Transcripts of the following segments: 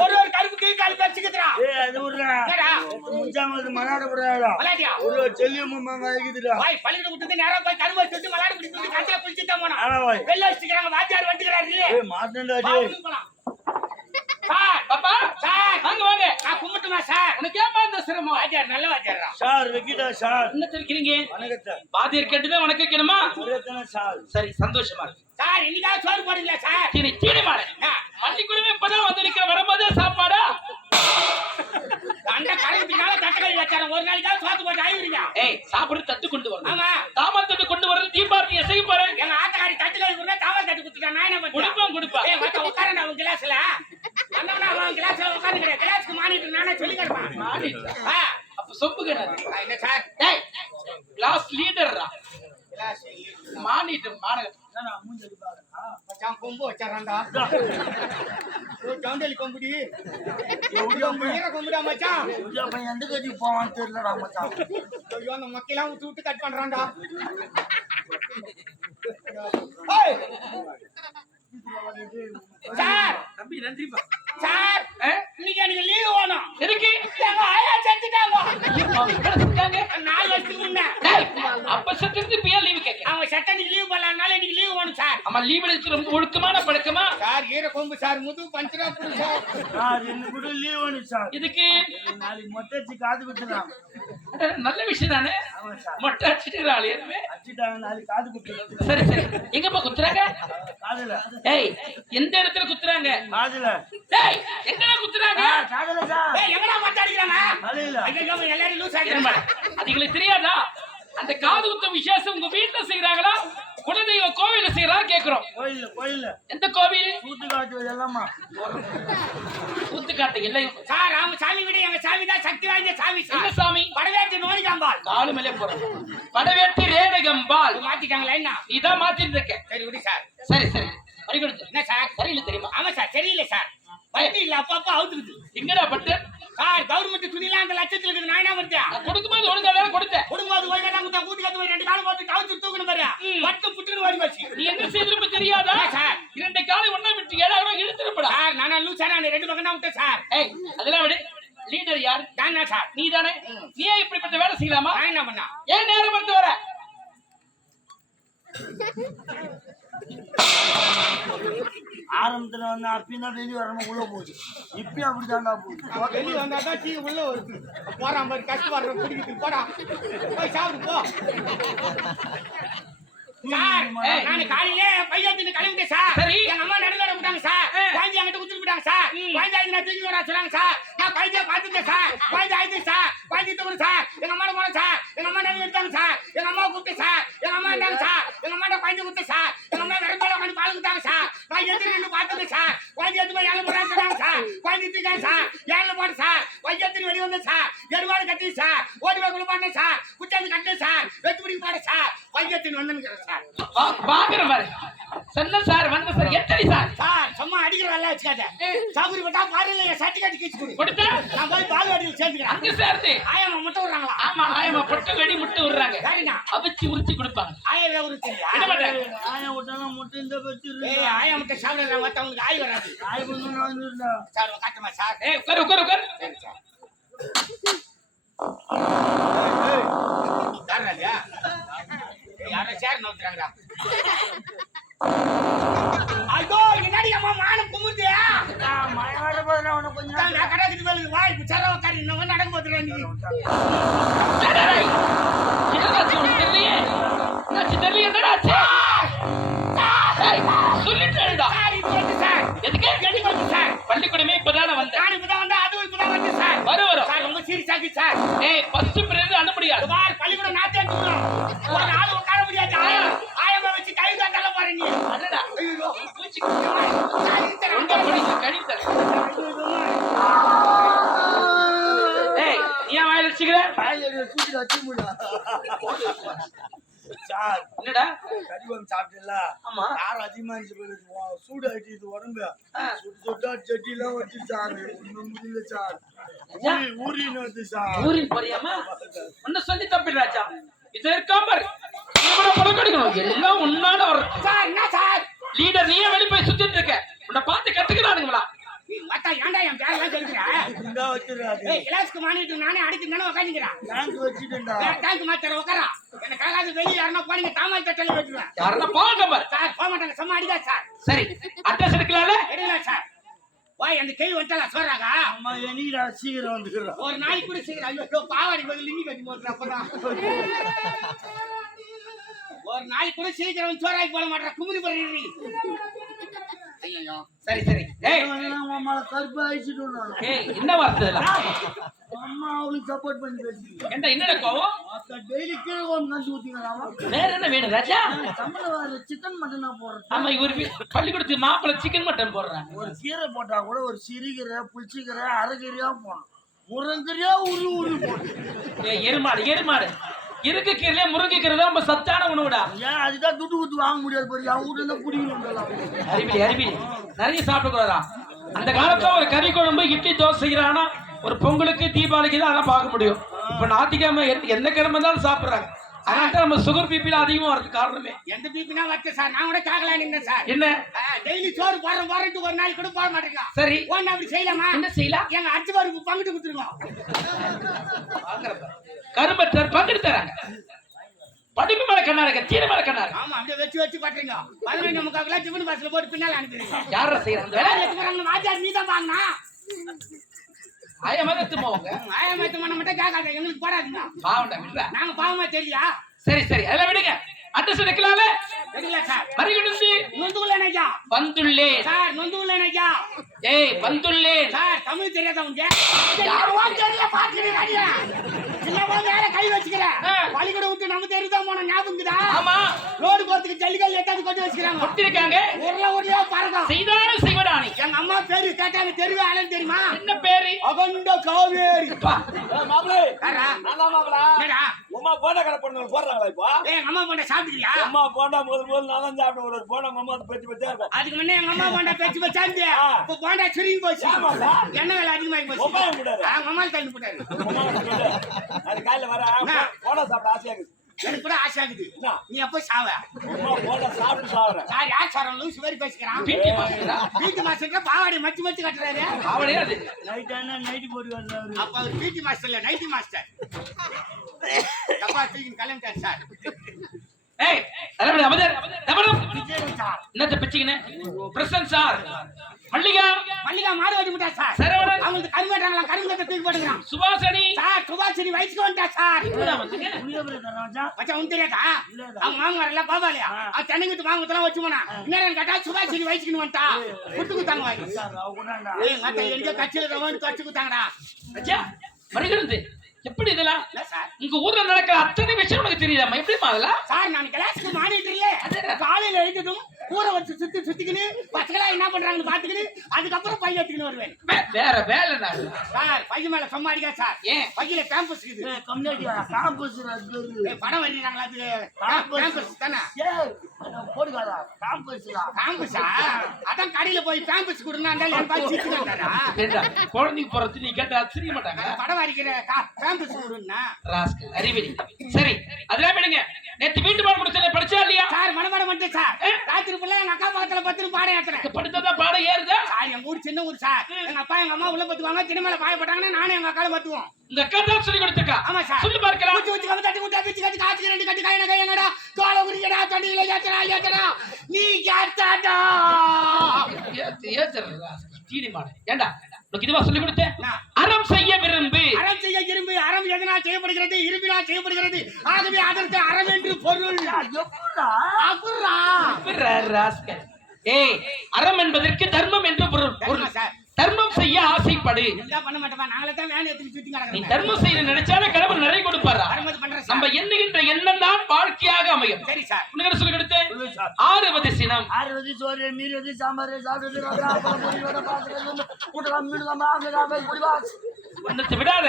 ஒரு ஒரு கருப்புக்கு கருப்பு வச்சுக்கிறா. ஏய் அது விடுறா முஞ்சாமல் மலாட போறாடா விளையாடியா? ஒரு செல்லியம்மா வாங்கிதுடா வாய் பள்ளிக்கூடம் விட்டுட்டு நேரா போய் கரும்பு வச்சு வந்து விளையாட பிடிச்சு வந்து கட்டில பிடிச்சிட்டு தான் போனா ஆனா ஓய் வெளில வச்சுக்கிறாங்க, வாத்தியார் வந்துக்கிறாரு. மாட்டேன்டா சார், பாப்பா சார், வாங்க வாங்க நான் கும்பிட்டுமா சார்? உனக்கு ஏமா இந்த சிரமம் வாத்தியார், நல்ல தான். சார் வெக்கிடா சார் என்ன தெரிக்கிறீங்க வணக்கத்தை வாத்தியர் கேட்டுதான் உனக்கு வைக்கணுமா சார் சரி சந்தோஷமா இருக்கு சார், இன்னைக்காவது சோறு போடுவீங்களா சார்? சீனி சீனி மாடு மல்லிக்குழுமே இப்பதான் வந்து நிக்கிற வரும்போதே சாப்பாடா அந்த கருப்புனால தட்டக்கறி வச்சாரன். ஒரு நாளைக்காவது சோத்து போட்டு ஆயிடுவீங்க. ஏய் சாப்பிடு தட்டு கொண்டு வரணும் ஆமா. தாமல் தட்டு கொண்டு வரணும் தீபாவளி செய்ய போறேன் எங்க ஆத்தக்காரி தட்டுக்கறி கொடுத்தா தாவல் தட்டு கொடுத்துட்டா, நான் என்ன பண்ணுவேன்? கொடுப்பேன் கொடுப்பேன் ஏய், மத்த உட்காருடா உன் கிளாஸ்ல. அவன் உட்காருங்கிறேன். கிளாஸ்க்கு மானிட்டு நானே சொல்லிக் கொடுப்பேன். மானிட்டரா? ஆ, அப்ப சொப்பு கிடையாது சார்? டேய் கிளாஸ் லீடர்ரா கிளாஸ் மானிட்டர் மாநகர் மச்சான் கொம்பு வச்சாராண்டா. ஓ, ஜவுண்டலி கொம்புடி. ஈர கொம்புடா மச்சான். உஜா பையன் எந்த கட்சி போவான்னு தெரியலடா மச்சான் ஐயோ, அந்த மக்கையெல்லாம் விட்டு விட்டு கட் பண்றான்டா. ஏய். சார் தம்பி நன்றிப்பா சார் ஆ? இன்னைக்கு எனக்கு லீவு வேணும் எதுக்கு எங்க ஆயா செத்துட்டாங்க அவங்க எவ்வளவு செஞ்சாங்க? நாலு வருஷத்துக்கு முன்ன டேய், அப்ப செத்துட்டு இப்ப ஏன் லீவு கேட்க அவங்க செட்டனுக்கு லீவு பண்ணலாம்னால இன்னைக்கு லீவு வேணும் சார் ஆமா லீவ் எடுத்து ரொம்ப ஒழுக்கமான பழக்கமா? சார் ஈர கொம்பு சார் முது பஞ்சரா புடு சார். சார் எனக்கு கூட லீவ் வேணும் சார். இதுக்கு நாளைக்கு மொட்டை அடிச்சு காது குத்துறான். நல்ல விஷயம் தானே? மொட்டை அடிச்சுட்டு ஆள் ஏறுமே அடிச்சுட்டாங்க நாளைக்கு காது குத்துறாங்க. சரி சரி. எங்கப்பா குத்துறாங்க? காதுல. ஏய் எந்த இடத்துல குத்துறாங்க? காதுல. டேய் எங்கடா குத்துறாங்க? சார், காதுல சார். ஏய் எங்கடா மத்த அடிக்கிறாங்க? எல்லாரும் லூஸ். ஆகிடுறாங்க தெரியாதா? அந்த காது குத்த விசேஷம் உங்க வீட்டுல செய்யறாங்களா குலதெய்வ கோவில செய்யறா கேக்குறோம். கோயில்ல கோயில்ல. எந்த கோவில்? கூத்து காட்டு எல்லாமா? எல்லையும் சார் அவங்க சாமி விட எங்க சாமி தான் சக்தி வாய்ந்த சாமி என்ன சார் சாமி? படவேற்று நோனிகாம்பால் காலு மேலே போறோம் படவேட்டு ரேணகம்பால் மாத்திட்டாங்களா என்ன? நீதான் மாத்திட்டு இருக்க. சரி விடு சார். சரி சரி. என்ன சார்? சரியில்லை தெரியுமா? ஆமா சார். சரியில்லை சார். வண்டி இல்ல அப்பப்ப அவுத்துருது எங்கடா பட்டு? சார் கவர்மெண்ட் துணிலாம் அந்த லட்சத்துல இருக்குது. நான் என்ன பண்ணிட்டேன்? நான் கொடுக்கும்போது ஒழுங்கா தானே கொடுத்தேன். குடும்பம் ஒழுங்கா தான் குத்தா கூட்டி கத்து போய் ரெண்டு காலம் போட்டு கவுத்து தூக்கணும் பாரு. பட்டு புட்டுன்னு ஓடி போச்சு. நீ என்ன செய்திருப்ப தெரியாதா? சார்? இரண்டு காலை ஒண்ணா விட்டு ஏழாயிரம் இழுத்துருப்படா சார் நான் லூசா நான் ரெண்டு பக்கம் தான் விட்டேன் சார். ஏய் அதெல்லாம் விடு. லீடர் யார்? நான் தான் சார்? நீ தானே நீ ஏன் இப்படிப்பட்ட வேலை செய்யலாமா? நான் என்ன பண்ணா? ஏன் நேரம் பார்த்து வர? ஆரம்பத்துல வந்து அப்பயும் தான் வெளியே வரணும் உள்ள போகுது. இப்பயும் அப்படிதான்டா போகுது. வெளியே வந்தா தான் டீ உள்ள வருது போறான் மாதிரி கஷ்டப்படுற குடிக்கிட்டு போறான். போய் சாப்பிடு போ. சார். நான் காலையிலே பையத்தின்னு கிளம்பிட்டேன் சார். சரி. எங்க அம்மா நடுவில் விட்டாங்க சார். ஆ. குழந்தை என்கிட்ட குத்துட்டு விட்டாங்க சார். குழந்தை ஆயிடுச்சு நான் தூக்கி வரா சொன்னாங்க சார். நான் குழந்தைய பார்த்துட்டேன் சார். குழந்தை ஆயிடுச்சு சார். குழந்தை தூக்கணும் சார். எங்க அம்மா போனேன் சார். எங்க அம்மா நடுவில் எடுத்தாங்க சார். எங்க அம்மா கூப்பிட்டு சார். எங்க அம்மா இருந்தாங்க சார். எங்க அம்மா குழந்தை கொடுத்து சார். எங்க அம்மா மேல உட்காந்து பால் கொடுத்தாங்க சார். நான் எதிர்த்து நின்று பார்த்துட்டு சார். குழந்தை எடுத்து போய் ஏழை சொன்னாங்க சார். சார். சார். வெளியே சார். கட்டி சார். ஓடி போய் குளிப்பாண்டேன் சார். குச்சாந்து கட்டு சார். வெட்டு பிடிக்க பாடு சார். வையத்தின் வந்து சார் மாதிரி. சொன்ன சார் வந்த சார் எத்தனை சார்? சார் சும்மா அடிக்கிற வேலை வச்சுக்காத. சாகுரி பட்டா பாருல என் சட்டி கட்டி கீச்சு கொடு கொடுத்தா? நான் போய் பால் வாடியில் சேர்ந்துக்கிறேன். அங்க சேர்ந்து. ஆயாமா முட்டை விடுறாங்களா? ஆமா ஆயமா பொட்டு வெடி முட்டை விடுறாங்க. சரிண்ணா அவிச்சு உரிச்சு கொடுப்பாங்க. ஆயா பண்ற? ஆயம் விட்டாலும் முட்டை இந்த பச்சு ஏய் ஆயா முட்டை சாப்பிடுறாங்க மத்தவங்களுக்கு ஆய் வராது. ஆய் பண்ணு சார் காட்டுமா சார். ஏய் உட்காரு உட்காரு உட்காரு. சரி சார். யாரா யாரோ சேர் நோத்துறாங்கடா ஐயோ என்னடி அம்மா மானம் குமுறுதே? மழை வர போதுல உனக்கு கொஞ்ச நான் கடைக்கு போய் வா இப்ப சர உட்காரி இன்னும் நடக்க போதுறேன் நீ. பள்ளிக்கூடமே இப்பதானே வந்தேன். நான் இப்பதான் வந்து அதுவும் இப்பதான் வந்து சார். வரும் வரும். சார் ரொம்ப சீரியஸ் ஆகி சார். ஏய் ஃபர்ஸ்ட் பீரியட் அனுப்ப முடியாது பார் பள்ளிக்கூடம் நாத்தே தூரம் ஒரு நாள் உட்கார முடியாது ஆயம் ஆயமா வச்சு கை தான் தள்ள போறேன் நீ அடடா ஐயோ பூச்சி சார், இந்த ரொம்ப பிடிச்சு கழிவு தர ஏய் நீ ஏன் வாயில வச்சுக்கிற காய்கறி தூக்கி வச்சு முடியா சார் என்னடா கறிவம் சாப்பிட்டல ஆமா யாரும் அதிகமா இருந்துச்சு போயிருக்கு சூடாயிட்டு இது உடம்பு சுட்டா செட்டிலாம் வச்சு சாரு ஒண்ணும் முடியல சார் ஊறின்னு வந்து சார் ஊரின் போறியாமா ஒன்னு சொல்லி தப்பிடுறாச்சா இது இருக்காம எடுக்கணும் எல்லாம் உன்னால சார் என்ன சார்? லீடர் நீயே வெளிய போய் சுத்திட்டு இருக்க. உன்னை பார்த்து கத்துக்கிறானுங்களா? நீ மத்த ஏன்டா என் பேரெல்லாம் சொல்லிக்கிற இந்தா வச்சிருக்காது ஏய் கிளாஸ்க்கு மானிட்டு நானே அடிச்சு தானே உட்காந்துக்கிறேன் டேங்க் மாத்தர உட்காரா எனக்கு காலாவது வெளியே யாருன்னா போனீங்க தாமல் தட்டல வச்சுருவேன். யாருன்னா பாரு. சார் போக மாட்டாங்க சும்மா அடிக்கா சார். சரி அட்ரஸ் எடுக்கலாம்ல எடுக்கலாம் சார் வாய் அந்த கை வந்துட்டா சொல்றாங்க அம்மா என்னடா சீக்கிரம் வந்துக்கிறோம் ஒரு நாளைக்கு கூட சீக்கிரம். ஐயோ பாவாடி பதில் லிங்கி கட்டி போட்டுற அப்பதான். ஒரு நாளைக்கு கூட சீக்கிரம் சோறாக்கி போட மாட்டேன் குமுறி போடுறீ ஐயோ சரி சரி. என்ன வார்த்தை அம்மா அவளுக்கு சப்போர்ட் பண்ணி பேசுறீங்க என்ன கோவம்? டெய்லி கீழே ஊத்திங்களாமா வேற என்ன வேணும் ராஜா? சிக்கன் மட்டன் போடுறேன். ஆமா இவர் பள்ளிக்கூடத்துக்கு மாப்பிள்ளை சிக்கன் மட்டன் போடுறாங்க. ஒரு கீரை போட்டா கூட ஒரு சிறுகீரை புளிச்சிக்கீரை அரைக்கீரையா போடணும். முருங்கீரையா உரு உரு ஏய் எருமாடு எருமாடு. இருக்கு கீரையிலே முருங்கை கீரை தான் ரொம்ப சத்தான உணவுடா. ஏன் அதுதான் துட்டு கொடுத்து வாங்க முடியாது பாரு அவங்க வீட்டுல இருந்தா குடிக்கணும் அறிவிலி அறிவிலி. நிறைய சாப்பிடக்கூடாதா அந்த காலத்துல ஒரு கறி குழம்பு இட்லி தோசை செய்யறாங்கன்னா ஒரு பொங்கலுக்கு தீபாவளிக்கு தான் அதான் பார்க்க முடியும். இப்ப எந்த- எந்த கிழமை இருந்தாலும் சாப்பிடுறாங்க. அதனால தான் நம்ம சுகர் பிபில அதிகமா வரதுக்கு காரணமே. எந்த பிபினா வச்ச சார் நான் கூட கேட்கலாம் நின்றேன் சார் என்ன? டெய்லி சோறு போடுற போறட்டு ஒரு நாளைக்கு கூட போட மாட்டேங்க. சரி. ஒன்னு அப்படி செய்யலாமா? என்ன செய்யலாம் எங்க அரிசி பருப்பு பங்கிட்டு கொடுத்துருக்கோம் கரும்பற்றர் பங்கிட்டு தராங்க. படிப்பு மேல கண்ணாருங்க தீர மேல கண்ணாரு ஆமா அப்படியே வச்சு வச்சு பண்றீங்க பதினஞ்சு முக்காக்கெல்லாம் டிஃபன் பாக்ஸ்ல போட்டு பின்னால அனுப்பிடுங்க. யார செய்யறாங்க வேலை எடுத்து போறாங்க வாத்தியார் நீ தான் வாங்கினா ஆயமா எத்துமோங்க ஆயிரத்தி மணி மட்டும் கேட்காத எங்களுக்கு போடாதீங்க பாவண்டா விடுறா. நாங்க பாவமா தெரியா சரி சரி. அதெல்லாம் விடுங்க. அட்ரஸ் எடுக்கலாம்ல தெரியல சார். மறுகிடுந்து நொந்துகுள்ள நினைக்கா வந்துள்ளேன் சார் நொந்துகுள்ள நினைக்கா ஏய் வந்துள்ளேன் சார் தமிழ் தெரியாத உங்க யாரோ தெரியல பாத்துக்கிறீங்க சின்னமா வேற கை வச்சுக்கிறேன் ஆ. பள்ளிக்கூட விட்டு நம்ம தெரியுதா போன ஞாபகம் இருக்குதா ஆமா. ரோடு போறதுக்கு ஜல்லிக்கல் எட்டாவது கொண்டு வச்சுக்கிறாங்க. கொடுத்திருக்காங்க உருளை உருளையா பறக்கும். செய்தான செய்வடானி எங்க அம்மா பேரு கேட்டாங்க தெருவே ஆளுன்னு தெரியுமா? என்ன பேரு? அகண்ட காவேரி. பா. மாப்பிளே. மாப்பிள. உமா போண்டா கடை பண்ண போடுறாங்களா இப்போ? ஏய், எங்க அம்மா போண்டா சாப்பிட்டுக்கிறியா? அம்மா போண்டா முதல் முதல் நான் தான் சாப்பிட்டேன் ஒரு போண்டா அம்மா பெற்று பெற்றா இருக்கும். அதுக்கு முன்னே எங்க அம்மா போண்டா பேச்சு வச்சாந்து ஆ. இப்ப போண்டா சுருங்கி போச்சு. எண்ணெய் விலை அதிகமாகி போச்சு? அம்மா தள்ளி போட்டாரு. அம்மா வந்து சொல்லு. அது காலையில வர போண்டா சாப்பிட ஆசையா இருக்குது. எனக்கு கூட ஆசை ஆகுது? நீ எப்போ சாவ? சாப்பிட்டு சாப்பிடுறேன் சார் யார் சார் லூசு மாதிரி பேசிக்கிறான் பிடி மாஸ்டரா பிடி மாஸ்டர் பாவாடி மச்சு மச்சு கட்டுறாரு. அவனே அது. நைட் ஆனா நைட்டு போட்டு வர்றாரு அப்ப அவர் பிடி மாஸ்டர் இல்ல நைட்டி மாஸ்டர் தப்பா தூக்கி கிளம்பிட்டார் சார். ஏய் தலைவர் அமதர் சார். என்னத்த பிச்சிக்கினே பிரசன் சார். மல்லிகா. மல்லிகா மாடு வெட்டி விட்டா சார். சரவணன். அவங்களுக்கு கரும்பேட்டாங்களா கரும்பு தூக்கி போட்டுக்கிறான். சுபாசனி சார் சுபாஷினி வயசுக்கு வந்துட்டா சார். உன் தெரியாதா அவங்க மாமனார் எல்லாம் பாபாலியா அவன் தென்னைக்கு மாமத்தெல்லாம் வச்சு போனா என்னன்னு கேட்டா சுபாஷினி வயசுக்கு வந்துட்டா. குத்து குத்தாங்க வாங்கி மத்த எங்க கட்சியில ரவன் தச்சு குத்தாங்கடா. அச்சா வருகிறது. எப்படி இதெல்லாம்? சார். உங்க ஊர்ல நடக்கிற அத்தனை விஷயம் உனக்கு தெரியுதாம்மா? எப்படிமா அதெல்லாம்? சார் நான் கிளாஸ்க்கு மானிட்டர்ல காலையில எழுந்ததும் ஊரை வச்சு சுத்தி சுத்திக்கின்னு பசங்களா என்ன பண்றாங்கன்னு பாத்துக்கின்னு அதுக்கப்புறம் பைய எடுத்துக்கின்னு வருவேன். வேற வேலை சார் பைய மேல சும்மா அடிக்கா சார். ஏன்? பையில கேம்பஸ் இருக்குது. கம்யூனிட்டியா காம்பஸ் படம் வர்றீங்களா அது? கேம்பஸ் தானே? காம்பஸ்டா கேம்பஸா அதான் கடையில போய் கேம்பஸ் கொடுங்க அந்த என் ஏண்டா, குழந்தைக்கு போறது நீ கேட்டா சிரிக்க மாட்டாங்க? படம் வரைக்கிற கேம்பஸ் கொடுன்னா. ராஸ்கல் சரி அதெல்லாம் விடுங்க. நேத்து வீட்டு பாடம் முடிச்சல படிச்சா இல்லையா? சார் மனமடம் வந்து சார். ராத்திரி பிள்ளை எங்க அக்கா பக்கத்துல பத்து பாடம் ஏத்துறேன். படித்ததா பாடம் ஏறுதா? சார் எங்க ஊர் சின்ன ஊர் சார். எங்க அப்பா எங்க அம்மா உள்ள பத்துவாங்க சின்ன மேல பாய போட்டாங்கன்னா நானும் எங்க அக்கால பத்துவோம். உங்க அக்கா தான் சொல்லி கொடுத்துருக்கா? ஆமா சார். சொல்லி பார்க்கலாம். ஊத்தி ஊத்தி கம்பி தட்டி விட்டா பிச்சு கட்டி காய்ச்சி ரெண்டு கட்டி காயின கையங்கடா தோலை உரிக்கடா தொண்டியில ஏத்தடா ஏத்தடா நீ ஏத்தாடா ஏத்து, ஏத்துறது ராஸ்கல். தீனி மாடு. ஏண்டா? உனக்கு இதுவா சொல்லி கொடுத்தேன்? அறம் செய்ய விரும்பு அறம் செய்ய விரும்பி அறம் எதனால் செய்யப்படுகிறது. இரும்பினால் செய்யப்படுகிறது ஆகவே அதற்கு அறம் என்று பொருள். ஏய் அறம் என்பதற்கு தர்மம் என்று பொருள். பொருள். தர்மம் செய்ய ஆசைப்படு. பண்ண மாட்டோமா நாங்களே தான் வேலை எடுத்து சுத்தி நீ தர்மம் செய்ய நினைச்சாலே கடவுள் நிறைய கொடுப்பாரா? நம்ம எண்ணுகின்ற எண்ணம் தான் வாழ்க்கையாக அமையும். சரி சார். உனக்கு என்ன சொல்லி சார். ஆறுவது சினம். ஆறுவது சோறு மீறுவது சாம்பார் ஒன்னத்தை விடாத.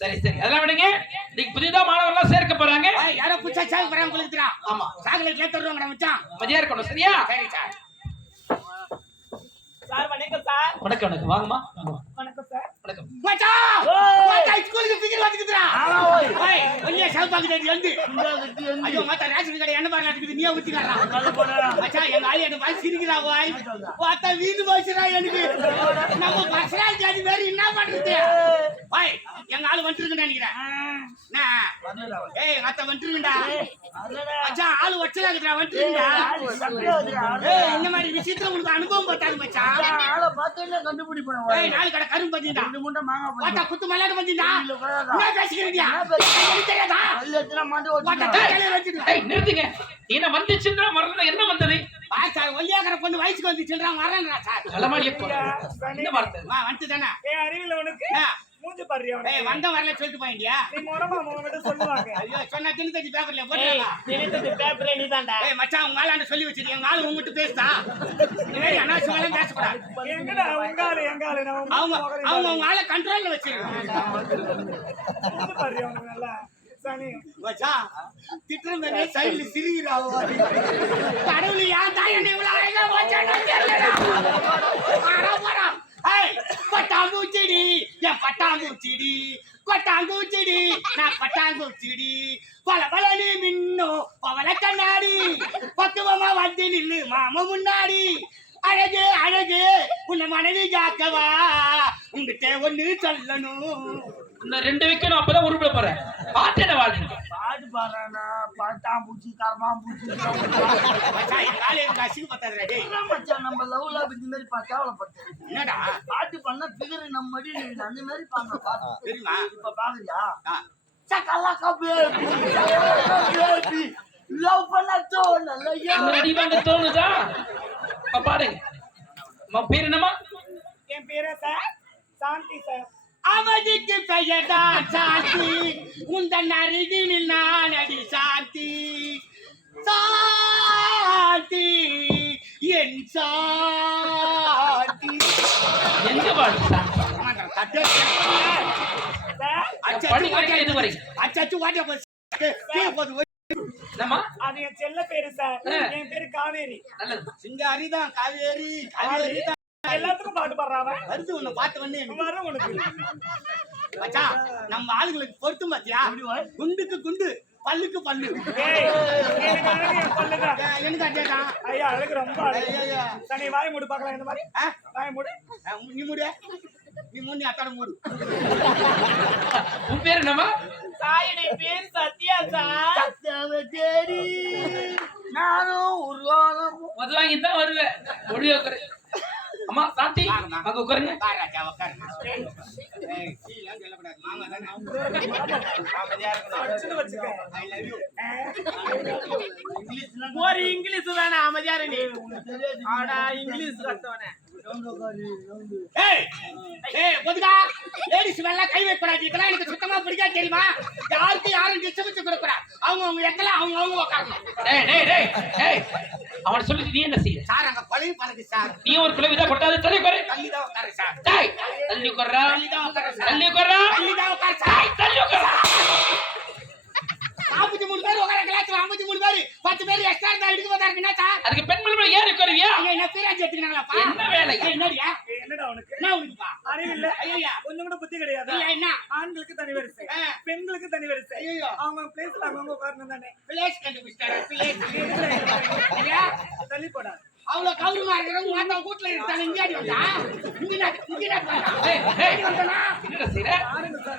சரி சரி. அதெல்லாம் விடுங்க. இன்னைக்கு புதிதா மாணவர்லாம் சேர்க்க போறாங்க. யாரோ போறாங்க உங்களுக்கு ஆமா. சாகுலேட்ல தருவாங்க மச்சான். மதியம் இருக்கணும் சரியா? சரி சார். சார் வணக்கம் சார். வணக்கம் வணக்கம். வாங்கம்மா. வாங்க. வணக்கம் சார். வணக்கம். மச்சான் ஸ்கூலுக்கு பிகிர் வந்துக்குதுடா ஆமா, ஓய். ஓய் சவுப்பாக்கு தேடி வந்து. ஐயோ மத்த ரேஷன் கடை என்ன பாரு நடக்குது நீயே ஊத்திக்கறா எங்க ஆளு என்ன பாய் சிரிக்கிறா வாய் பார்த்தா வீடு போச்சுடா எனக்கு. நம்ம பர்சனல் ஜாதி மாதிரி என்ன பண்றது எங்க ஆளு வந்துருக்குன்னு நினைக்கிறேன். ஏய் எங்க அத்தை வந்துருக்குண்டா. மச்சான் ஆளு வந்துருக்குண்டா சக்கையா வந்துடா. ஏய் இந்த மாதிரி விஷயத்துல உனக்கு அனுபவம் பத்தாது மச்சான். ஆளை பார்த்தோன்னே கண்டுபிடிப்பேன் ஏய் உடனே. நாலு கடை ரெண்டு மூட்டை மாங்காய். பார்த்தா குத்து இல்ல, கொய்யாக்கா. என்ன பேசிக்கிறீங்க? என்ன தெரியாதா? மாட்டு ஏய் நிறுத்துங்க. வந்துச்சுன்ற மறந்து என்ன வந்தது? சார் ஒல்லியாக்கிற பொண்ணு வயசுக்கு வந்து சில்றான் வரேன்றா சார் வார்த்தை வந்துட்டு தானே அறிவில் உனக்கு? மூஞ்சி பாடுறியா ஏய் வந்த வரல சொல்லிட்டு போயிண்டியா நீ முறமா சொல்லுவாங்க. ஐயோ சொன்னா தின்னு தச்சு பேப்பர்ல போட்டுடா திணித்தது பேப்பரே நீ தாண்டா ஏய் மச்சான் உங்க ஆளாண்ட சொல்லி வச்சிருக்கேன் எங்க ஆளு உங்ககிட்ட பேசுதா அனாவசியமாலாம் எங்கடா நான் உங்க அவங்க அவங்க உங்க ஆளை கண்ட்ரோல்ல உனக்கு நல்லா. கடவுள் ஏன் தான் என்ன இவ்வளவு அழகா போடா. பட்டாம்பூச்சிடி என் பட்டாம்பூச்சிடி கொட்டாங்கூச்சிடி நான் பட்டாங்கூச்சிடி பல பலனி மின்னும் பவள கண்ணாடி. பக்குவமா வந்து நில்லு மாமா முன்னாடி. அழகு அழகு உன்னை மனைவி காக்கவா? உங்ககிட்ட ஒண்ணு சொல்லணும். இன்னும் ரெண்டு வைக்கணும் அப்பதான் உருப்பிட போறேன். பாட்டு என்ன வாழ்க்கை பாட்டு பாடுறானா, அசிங்க பத்தாதுடா, டேய். என்ன மச்சான், நம்ம love இந்த மாதிரி பா- கேவலப்பட்டோம். என்னடா பாட்டு பண்ணா figure நம்ம இருக்குது. அந்த மாதிரி பாடுற பாட்டு. தெரியுமா இப்ப பாக்குறியா? சக்கலக்கா baby, love பண்ண? இந்த அடி வாங்க தோணுதா அம்மா பேர் என்னம்மா என் பேரே சார் சாந்தி சார் அவதிக்கு பெயர்தான் சாந்தி உந்தன் அருகினில் நான் அடி சாந்தி சாந்தி என் சாந்தி எங்க பாடு ஆமாண்டா, தட்டே கேட்கல. சார் அச்சச்சோ, படிக்க வைக்க வாட்டியா இது வரைக்கும். அச்சச்சோ, வாட்டியா போச்சு. கீழே போகுது, ஓய். என்னம்மா அது என் செல்ல பேரு சார். என் பேரு காவேரி சிங்காரி தான் காவேரி காவேரி தான் எல்லாத்துக்கும் பாட்டு பாடுறாவ வருது உன்னை பார்த்த உடனே. வரும் உனக்கு. மச்சான் நம்ம ஆளுங்களுக்கு பொருத்தம் பாத்தியா? குண்டுக்கு குண்டு பல்லுக்கு பல்லு. எனக்கு அதேதான் ஐயா அழகு ரொம்ப சனி வாய் மூடு பார்க்கலாம் இந்த மாதிரி? வாய் மூடு. நீ மூடு. நீ மூணு அத்தாட மூடு. உன் பேர் என்னம்மா? சாயடி பேர் சத்யா சார் தேடி நானும் உருவானம் மது வாங்கி தான் வருவேன் அம்மா சாந்தி. அங்க உட்காருங்க. ஒரு இங்கிலீஷ் தானே அமைதியா நீ. ஆடா இங்கிலீஷ் கத்தவனே ladies மேல கை வைக்கக்கூடாது. இதெல்லாம் எனக்கு சுத்தமா பிடிக்காது தெரியுமா? யாருக்கு யாரும் டிஸ்டர்பன்ஸ் கொடுக்கூடாது அவங்க அவங்க இடத்துல அவங்க அவங்க உட்காரணும் அவன் சொல்லிட்டு நீ என்ன செய்ய? சார் அங்க கொலையும் பறக்கு சார். நீ ஒரு குழவி தான் கொட்டாது தள்ளி உட்காரு தள்ளி தான் உட்காரு சார். டேய் தள்ளி உட்கார்றா தள்ளி தான் உட்காரு சார். தள்ளி உட்கார்றா தள்ளி தான் உட்காரு சார். தள்ளி உட்கார்றா நாற்பத்தி மூணு பேர் உட்கார கிளாஸ்ல ஐம்பத்தி மூணு பேர் பத்து பேர் எக்ஸ்ட்ரா இருந்தா எடுக்க போதா இருக்குன்னா சார் அதுக்கு பெண் மலை ஏறி உட்காருவியா? ஐயா என்ன பேராஜ் எடுத்துக்கிறாங்களாப்பா? என்ன வேலை? என்னடியா? என்னடா உனக்கு? என்ன உனக்குப்பா? அறிவில்ல. ஐயா கொஞ்சம் கூட புத்தி கிடையாது. இல்ல என்ன? ஆண்களுக்கு தனி வரிசை. பெண்களுக்கு தனி வரிசை. ஐயோ அவங்க பிளேஸ்ல அவங்க உட்காரணும் தானே பிளேஸ் கண்டுபிடிச்சிட்டாரா பிளேஸ் ஐயா. தள்ளி போடா அவ்வளவு கௌரவமா இருக்கிறவங்க மாத்தா வீட்டுல இருக்காங்க இந்தியாடி வந்தா? இந்தி நாட்டு இந்தி. வந்தா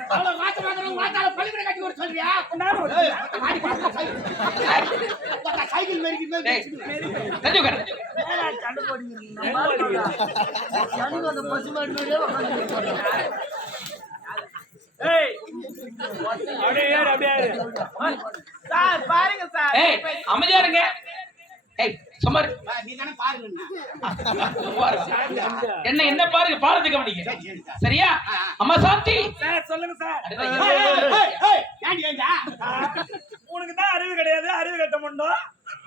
அவ்வளவு மாத்த மாத்திரம் மாத்தால பள்ளிக்கூட கட்டி சொல்றியா? ஒரு பார்த்தா சைக்கிள் மேரிக்கு சண்டை பசுமாடு அப்படியே அப்படியே சார் பாருங்க சார். ஏய் அமைதியா இருங்க. என்ன என்ன பாருங்க பாரதி கவனிக்க சரியா? அம்மா சாந்தி. சார் சொல்லுங்க சார். உனக்கு தான் அறிவு கிடையாது அறிவு கட்ட மாட்டோம்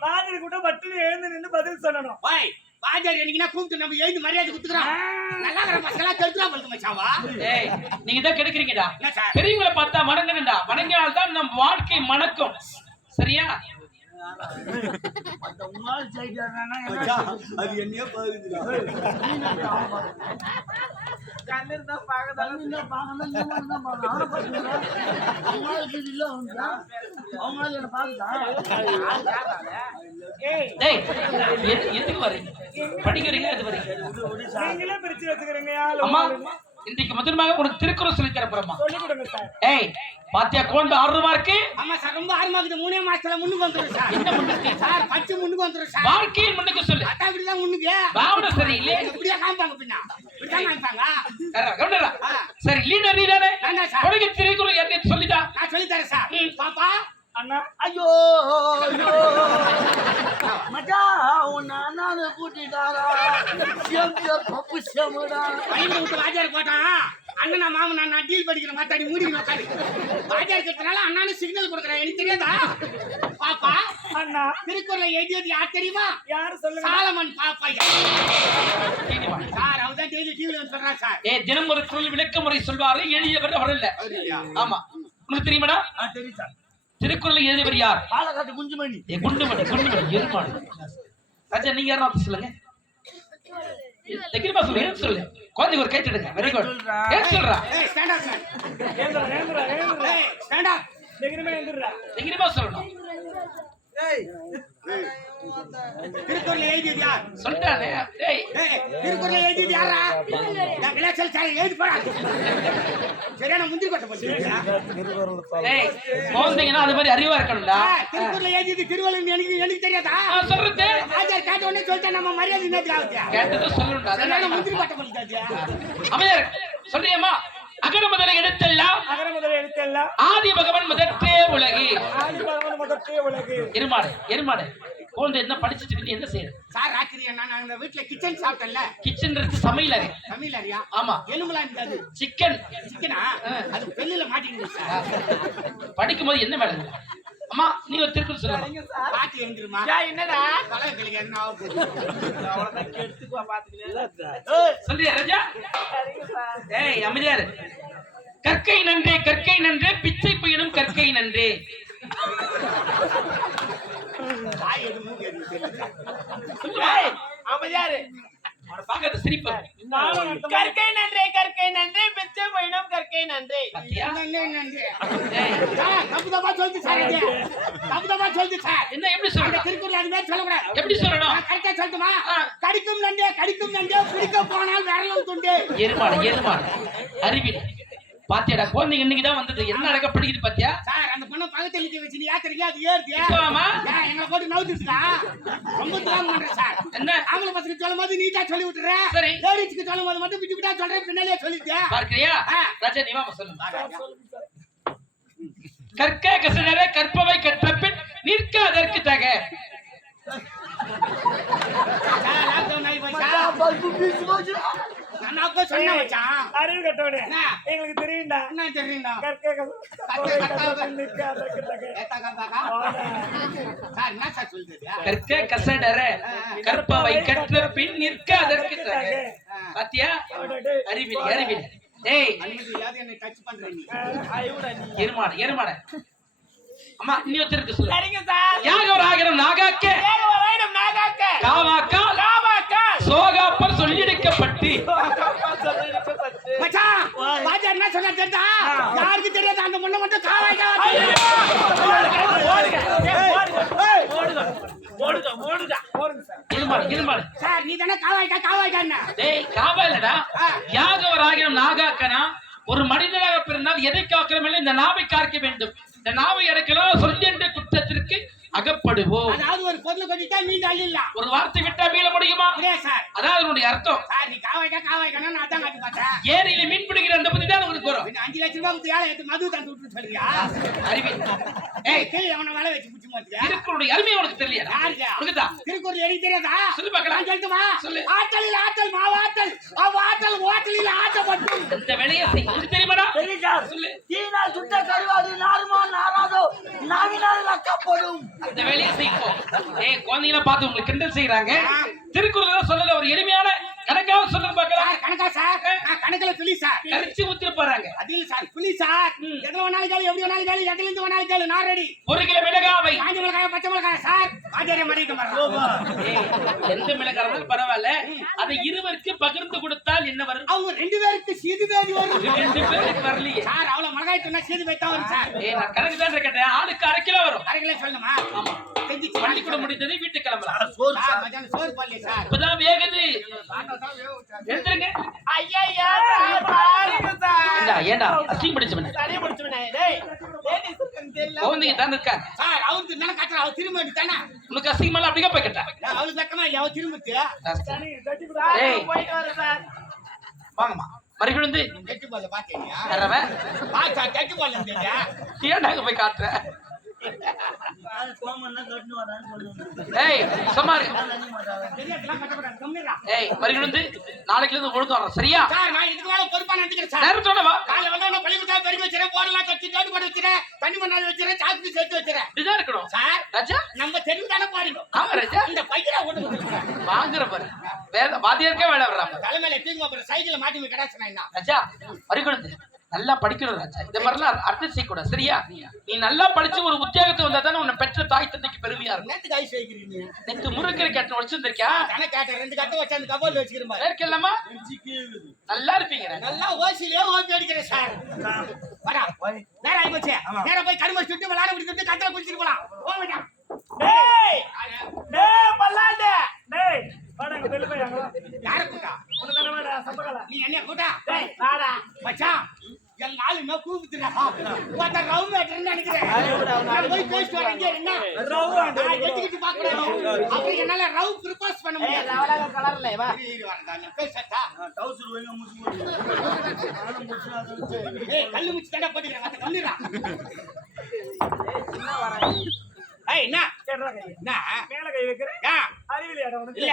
ராஜரி கூட பட்டுன்னு எழுந்து நின்று பதில் சொல்லணும். ஓய் வாத்தியார் என்னைக்குன்னா கூப்பிட்டு நம்ம எழுந்து மரியாதை கொடுத்துக்கிறோம். நல்லா இருக்கிற பசங்களா மச்சாவா ஏய் நீங்க தான் கெடுக்கிறீங்கடா. பெரியவங்களை பார்த்தா வணங்கணும்டா. வணங்கினால் தான் நம் வாழ்க்கை மணக்கும். சரியா? அது என்னையே எது- எதுக்கு வரீங்க படிக்கிறீங்க எது வரீங்க நீங்களே பிரிச்சு வச்சுக்கிறீங்க இன்றைக்கு முதன்மையாக உனக்கு திருக்குறள் சொல்லி சார். ஏய் பாத்தியா கோண்டு ஆர்வமா இருக்கு? ஆமா சார் ரொம்ப ஆர்வமா இருக்குது. மூணே மாசத்துல முன்னுக்கு வந்துடும் சார். என்ன முன்னுக்கு? சார் பச்சு முன்னுக்கு வந்துடும் சார். வாழ்க்கையில் முன்னுக்கு சொல்லு. அட்டா இப்படிதான் முன்னுக்கு. பாவனை சரியில்லை இப்படியே காமிப்பாங்க பின்னா. இப்படிதான் காமிப்பாங்க. கரெக்டா. சரி லீடர் நீதானே சார். உனக்கு திருக்குறள் என்ன சொல்லிட்டா நான் சொல்லி தரேன் சார் பாப்பா. அண்ணா. ஐயோ ஐயோ. மச்சான் உன்னை அண்ணான்னு கூட்டிட்டாரா பப்பு சேமுடா. விட்டு அண்ணனா மாமன் நான் டீல் படிக்கிற மாத்தாடி மூடிக்கணும் உட்காரு வாத்தியார் கிட்டனால அண்ணானு சிக்னல் கொடுக்குறேன். எனக்கு தெரியாதா? பாப்பா அண்ணா. திருக்குறளை எழுதியது யார் தெரியுமா? யாரு சொல்லுங்க? சாலமன் பாப்பா இனி வா. சார் அவர் தான் டெய்லி டிவில வந்து சொல்றான் சார். ஏ தினம் ஒரு குரல் விளக்க முறை சொல்வாரு எளியவர் வரல ஆமா. உனக்கு தெரியுமாடா ஆ தெரியும் சார். திருக்குறளை எழுதியவர் யார்? பாலக்காட்டு குஞ்சுமணி. குண்டுமணி குண்டுமணி எருமாடு. ராஜா நீங்க யாரும் சொல்லுங்க தைக்கிறமா சொல்லு எடுத்து சொல்லு குழந்தைக்கு ஒரு கைத்தடுங்க வெரி குட் சொல்றா. எடுத்து சொல்றா ஸ்டாண்ட் அப் ஏந்திரா ஏந்திரா ஏந்திரா ஏய் ஸ்டாண்ட் அப் தைரியமா ஏந்திரா தைரியமா சொல்லணும் திருக்குறளை எழுதியது யார்? சொல்லிட்டானே. திருக்குறளை எழுதியது யாரா நான் விளையாச்சல் சார் எழுதி போடா சரியான முந்திரி கொட்டை போட்டு டேய் குழந்தைங்கன்னா அது மாதிரி அறிவா இருக்கணும்டா. திருக்குறளை எழுதியது திருவள்ளுவர் எனக்கு எனக்கு தெரியாதா? சொல்றது. கேட்ட உடனே சொல்லிட்டா நம்ம மரியாதை நேற்று ஆகுது. சொல்லணும்டா சரியான முந்திரி கொட்டை போட்டு அமையர் சொல்றியம்மா? அகர முதல எடுத்தெல்லாம் அகர முதல எழுத்தெல்லாம் ஆதி பகவன் முதற்றே உலகு. ஆதி பகவான் முதற்றே உலகு. எருமாடு எருமாடு. குழந்தை என்ன படிச்சிட்டு இருக்கு, நீ என்ன செய்யுற சார் ராத்திரி நான் இந்த வீட்டுல கிச்சன் சாப்பிட்டேன்ல. கிச்சன் இருக்கு சமையல் அறை. தமிழ் அறியா ஆமா. எலும்புலாம் இருந்தது சிக்கன். சிக்கனா? அது பெல்லுல மாட்டிக்கிது சார். படிக்கும்போது என்ன வேலை? அம்மா நீ ஒரு திருக்குறள் சொல்லுங்க எழுந்துருமா? என்னடா? என்ன ஆக போகுது சொல்றியா ராஜா? ஏய் அமைதியாரு கற்கை நன்றே கற்கை நன்றே பிச்சை பையனும் கற்கை நன்றே. அமைதியாரு கற்கை நன்றே கற்கை நன்றே பிச்சை பையனும் கற்கை நன்றே. என்ன? ஏய், சார், தப்பு தப்பா சொல்லுது சார். என்ன எப்படி சொல்லணும் திருக்குறள் அது மாதிரி சொல்லக்கூடாது. எப்படி சொல்லணும் ஆ சொல்லட்டுமா? கடிக்கும் நண்டே கடிக்கும் நண்டே பிடிக்க போனால் விரலும் துண்டு. எருமாடு எருமாடு அறிவியல் பாத்தியாடா குழந்தைங்க இன்னைக்கு தான் வந்தது. என்ன நடக்க படிக்குது பாத்தியா? சார் அந்த பொண்ணு பக்கத்துல நிக்க வச்சு நீ யாத்திரைக்கு அது ஏறுது இப்பவாமா? ஏன், எங்களை போட்டு நவுத்துட்டா ரொம்ப துரோகம் பண்ற சார். என்ன? ஆம்பளை பசங்க சொல்லும் போது நீட்டா சொல்லி விட்டுறேன் சரி. லேடிஸ்க்கு சொல்லும் போது மட்டும் விட்டு விட்டா சொல்றேன் பின்னாலே சொல்லிட்டு பார்க்கிறியா. ராஜா நீ சொல்லு. கற்க கசடர கற்பவை கற்ற பின் நிற்க அதற்கு தக லாக்டவுன் ஆகி போச்சா மச்சான் அறிவு? எங்களுக்கு தெரியும்டா. என்ன தெரியும்டா? கற்கை கசடர கற்பவை கற்ற பின் நிற்க அதற்கு தக பாத்தியா? டேய். அனுமதி இல்லாத என்னை டச் பண்ற நீ. எருமாடு எருமாடு. அம்மா வச்சிருக்கு சொல்லு. சரிங்க சார். யாக ராகரம் நாகாக்க. காவாக்கா? என்ன சொன்னா யாருக்கு தெரியாது அந்த முன்ன மட்டும் காவாய்க்கா ஓடுங்க ஓடுங்க ஓடுங்க சார் எருமாடு எருமாடு சார் நீ தானே காவாய்க்கா காவாய்க்கா டேய் காவா இல்லடா யாகவர் ஆகிரம் நாகாக்கனா ஒரு மனிதனாக பிறந்தால் எதை காக்கிறோம் இந்த நாவை காக்க வேண்டும். இந்த நாவை அடக்கலாம் சொல்லி என்ற குற்றத்திற்கு அகப்படுவோம். அதாவது ஒரு பொருள் கொட்டிட்டா மீண்டு அள்ளிடலாம் ஒரு வார்த்தை விட்டா மீள முடியுமா? சார்? அதான் அதனுடைய அர்த்தம். சார் நீ காவாய்க்கா காவாய்க்கானா? நான் தான் காட்டி பார்த்தேன் ஏரியில மீன் பிடிக்கிற அந்த பத்தி தான் உனக்கு வரும். அஞ்சு லட்சம் ரூபாய் கொடுத்து ஏழை எடுத்து மது தந்து விட்டு சொல்றியா? அறிவியல் ஏய் கீழே அவனை வேலை வச்சு பிடிச்சி மாட்டியா? திருக்குறளுடைய அருமை உனக்கு தெரியல யாருக்கு? உனக்கு தான் திருக்குறள் எனக்கு தெரியாதா? சொல்லு பார்க்கலாம். நான் சொல்லட்டுமா சொல்லு. ஆற்றலில் ஆற்றல் மாவாற்றல். அவ்வாற்றல் ஓட்டலில் ஆற்றப்பட்டும் இந்த வேலையை தெரியுமாடா? தெரியும் சார். சொல்லு. தீனால் சுட்ட கருவாடு நாருமா நாராதோ நாவினால் லக்கப்படும் இந்த வேலையை செய்வோம் ஏய் குழந்தைங்கள பார்த்து உங்களுக்கு கிண்டல் செய்யறாங்க திருக்குறள் சொல்லல ஒரு எளிமையான கணக்காக சொல்லுங்க பார்க்கலாம் கணக்கா சார்? நான் கணக்குல புலி சார். கரைச்சி போறாங்க அது இல்ல சார் புலி சார். எதுல வேணாலும் கேளு எப்படி வேணாலும் கேளு எதுல இருந்து வேணாலும் கேளு நான் ரெடி ஒரு கிலோ மிளகாவை. காஞ்ச மிளகாய் பச்சை மிளகாய் சார்? ஆச்சாரிய எந்த மிளகாய் இருந்தாலும் பரவாயில்ல. அதை இருவருக்கு பகிர்ந்து கொடுத்தால் என்ன வரும்? அவங்க ரெண்டு பேருக்கு சீது பேதி வரும். ரெண்டு பேருக்கு வரலையே. சார் அவ்வளவு மிளகாய் சொன்னா சீது பேத்தா வரும் சார். நான் கணக்கு தான் கேட்டேன். ஆளுக்கு அரை கிலோ வரும். அரைக்கிலே சொல்லணுமா? ஆமா. செஞ்சிச்சு பள்ளிக்கூடம் முடிந்தது வீட்டுக்கு கிளம்பலாம். சார் மச்சான் சோறு பண்ணல சார். இப்பதான் வேகுது. எழுந்துருங்க. ஐயா பாருங்க சார். ஏண்டா ஏண்டா? அசிங்க பிடிச்சவன சரி முடிச்சுனே டேய் லேடிஸ் இருக்குன்னு தெரியல. குழந்தைங்க தான் இருக்கா சார் அவருக்கு தானே கட்டுற அவர் திரும்ப தானே உனக்கு அசிங்கமெல்லாம் அப்படியே போய் கேட்டா அவளுக்கு வெக்கமா இல்லையா? அவர் திரும்பிட்டு. போயிட்டு வரேன் சார். வாங்கம்மா. மறுகிழுந்து கெட்டு போல பாத்தீங்க கெட்டு போய் காட்டுற? நாளைக்கு இருந்து ஒழுங்கு வரோம் சரியா? நான் நேரத்தோட வா காலைல வந்து நான் பள்ளிக்கூடத்துல பெருமை வச்சிரேன் போடலாம் கட்டி தோடு போட வச்சிரேன் தண்ணி மண்ணால் வச்சிரேன் சாக்கு சேர்த்து வச்சிரேன் இப்படிதான் இருக்கணும். சார் ராஜா? நம்ம தெருவு தானே பாருங்க ஆமா ராஜா. இந்த பையனை ஓட்டு வாங்குற பாரு. வேலை வர்றாங்க தலைமையில தூங்கி சைக்கிள் மாட்டி போய் கடாச்சுனா என்ன? ராஜா மறுகுழந்தை நல்லா படிக்கணும் ராஜா. இந்த மாதிரிலாம் அர்த்தம் செய்யக்கூடாது. சரியா? நீ நல்லா படிச்சு ஒரு உத்தியோகத்தை வந்தா தானே உன்னை பெற்ற தாய் தந்தைக்கு பெருமையா இருக்கும். நேத்துக்கு ஐஸ் வைக்கிறீங்க நேற்று முருங்கரை கேட்ட வச்சிருந்திருக்கியா தானே கேட்டேன். ரெண்டு கட்டை வச்சு அந்த வச்சுக்கிறேன் பாரு. இருக்கலாமா நல்லா இருப்பீங்க. நல்லா ஓசிலே ஓப்பி அடிக்கிறேன் சார். வரா நேரம் ஆகி போச்சு நேரா போய் கரும்பு சுட்டு விளையாட முடிச்சுட்டு கட்டில குடிச்சிட்டு போலாம். வேண்டாம். டேய்! டேய் பல்லாண்டே! டேய் வாடங்க போய் யார கூட்டா சம்பகல நீ என்ன கூட்டா டேய் வாடா. மச்சான். எங்க ஆளுமே கூப்பிட்டுடா ஒருத்த ரவு மேட்டர்னு நினைக்கிறேன் நான் போய் பேசிட்டு வரேன் இங்க என்ன ரவு நான் அப்புறம் என்னால ரவு ப்ரிப்போஸ் பண்ண முடியாது லவலக கலர்ல வா இரு, வரேன். நான் பேசட்டா? டவுசர் வைங்க நானும் ஏய், கல்லு முச்சு தாண்டா போட்டுக்கிறேன். மத்த கம்முனுடா. ஏய், என்ன? என்ன? மேல கை வைக்கிற ஏன்? அறிவியல் இடம் இல்ல.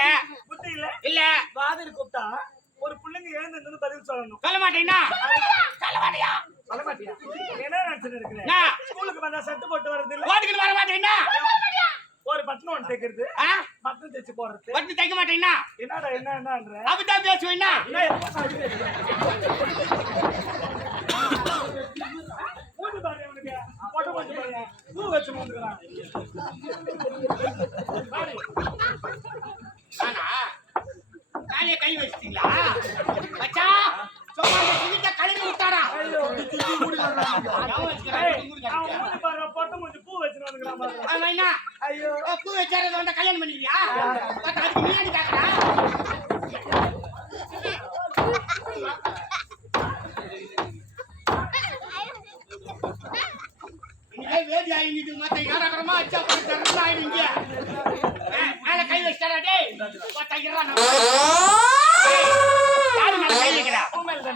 புத்தி இல்ல இல்ல, கூப்பிட்டா ஒரு பிள்ளைங்க எழுந்து நின்னு பதில் சொல்லணும் சொல்ல மாட்டேன்னா? சொல்ல மாட்டியா? சொல்ல மாட்டியா என்ன நினைச்சிட்டு இருக்கிறேன்? ஸ்கூலுக்கு வந்தா செட்டு போட்டு வர்றது இல்ல வர மாட்டேன்னா? ஒரு பட்டன் ஒன்று தைக்கிறது? பட்டன் தைச்சு போடுறது ஒட்டு தைக்க மாட்டேன்னா? என்னடா என்ன என்னன்ற எப்ப அறிவியல் மூஞ்சி பாரு இவனுக்கு. மொட்டை மூஞ்சி பாரு. பூ வச்சு மூந்துக்கிறான். ஆனா, நானே கை வச்சிட்டீங்களா? மச்சான், சும்மா அந்த துணித்தை கழுவி விட்டாடா. பூ ஓ, பூ வச்சாரத வந்தா கல்யாணம் பண்ணிக்கிறியா? அதுக்கு நீ ஏன் கேக்குற? இன்னைக்கே வேதி ஆயிடுது, மத்த யாராக்கறமா அச்சா போட்டு தரல ஆயிடுங்க. ஏய், மேல கை வச்சிட்டாடா டேய். பார்த்தா இருடா நம்ம. ஏய், யாரு மேல கை வைக்கிறா?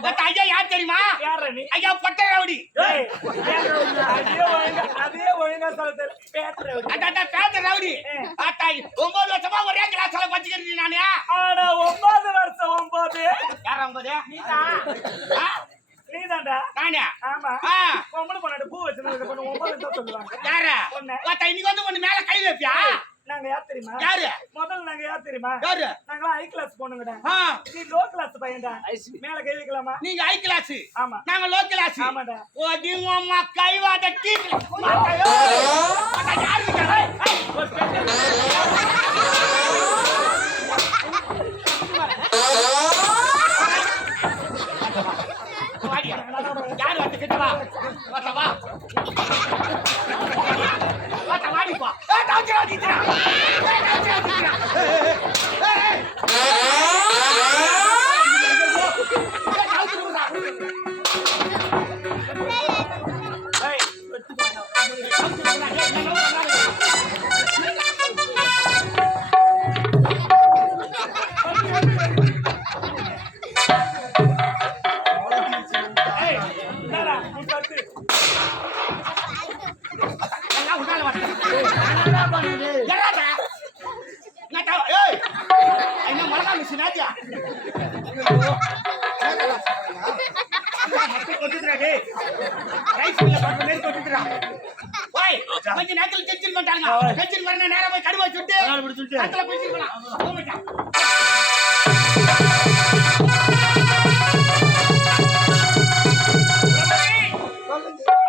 பார்த்தா ஐயா யார் தெரியுமா? யார்ரா நீ? ஐயா பொட்டை ரவுடி. ஏய், அதையே ஒழுங்கா- அதையே ஒழுங்கா சொல்ல தெரியல. பேசுற ஒரு. அதான் அதான் பேத்த ரவுடி. பார்த்தா ஒன்பது வருஷமா ஒரே கிளாஸ்ல படிச்சுக்கிறீங்க நானு ஆனா ஒன்பது வருஷம் ஒன்பது யார் ஒன்பது ஆ? நீதான்டா. நானே? ஆமா. பொம்பளை பொண்ணாடி பூ வச்சுன்னு பொண்ணு ஒன்பது சொல்லுவாங்க. யாரு? பொண்ணு. இன்னைக்கு வந்து ஒண்ணு மேல கை வைப்பியா? நாங்க யார் தெரியுமா? யாரு? முதல்ல நாங்க யார் தெரியுமா? யாரு? நாங்களாம் ஹை கிளாஸ் போனுங்கடா ஆ. நீ லோ கிளாஸ் பையன்டா. மேல கை வைக்கலாமா? நீங்க ஹை கிளாஸ் ஆமா. நாங்க லோ கிளாஸ் ஆமாடா. ஓடி அம்மா கைவாத டீ மாட்டாயோ பார்த்தா யாரு? யாரு வந்து கிட்ட வா வாத்தா வா வாத்தா வாடி போ ஏய் டவுச்சர் ஓடிச்சுடா ஏய் டவுச்சர்